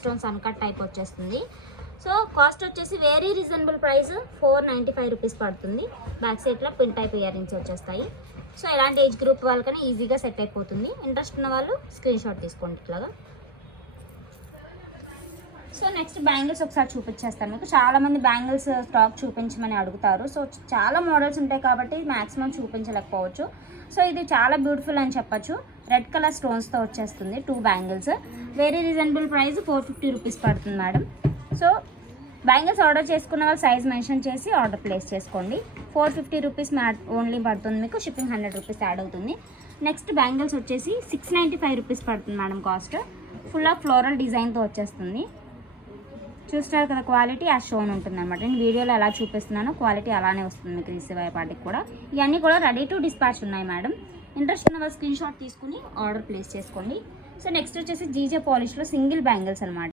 Stones uncut type వచ్చేస్తుంది. So cost వచ్చేసి very reasonable price 495 rupees పడుతుంది. బ్యాక్ సైడ్లో పిన్ టైప్ ఇయర్ రింగ్స్ వచ్చేస్తాయి. సో ఎలాంటి ఏజ్ గ్రూప్ వాళ్ళకైనా ఈజీగా సెట్ అయిపోతుంది. ఇంట్రెస్ట్ ఉన్న వాళ్ళు స్క్రీన్ షాట్ తీసుకోండి ఇట్లాగా. సో నెక్స్ట్ బ్యాంగిల్స్ ఒకసారి చూపించేస్తాను మీకు. చాలామంది బ్యాంగిల్స్ స్టాక్ చూపించమని అడుగుతారు. సో చాలా మోడల్స్ ఉంటాయి కాబట్టి మ్యాక్సిమం చూపించలేకపోవచ్చు. సో ఇది చాలా బ్యూటిఫుల్ అని చెప్పచ్చు. రెడ్ కలర్ స్టోన్స్తో వచ్చేస్తుంది 2 bangles. Very reasonable price 450 rupees పడుతుంది మేడం. సో బ్యాంగిల్స్ ఆర్డర్ చేసుకున్న వాళ్ళు సైజ్ మెన్షన్ చేసి ఆర్డర్ ప్లేస్ చేసుకోండి. 450 రూపీస్ ఓన్లీ పడుతుంది మీకు. షిప్పింగ్ 100 రూపీస్ యాడ్ అవుతుంది. నెక్స్ట్ బ్యాంగిల్స్ వచ్చేసి 695 రూపీస్ పడుతుంది madam cost. Full of floral డిజైన్తో వచ్చేస్తుంది. చూస్తారు కదా, క్వాలిటీ ఆ షోన్ ఉంటుంది అనమాట. నేను వీడియోలో ఎలా చూపిస్తున్నానో క్వాలిటీ అలానే వస్తుంది మీకు రిసీవ్ అయ్యే పాటికి కూడా. ఇవన్నీ కూడా రెడీ టు డిస్పాచ్ ఉన్నాయి మేడం. ఇంట్రెస్ట్ ఉన్న వాళ్ళు స్క్రీన్ షాట్ తీసుకుని ఆర్డర్ ప్లేస్ చేసుకోండి. సో నెక్స్ట్ వచ్చేసి జీజే పాలిష్లో సింగిల్ బ్యాంగిల్స్ అనమాట.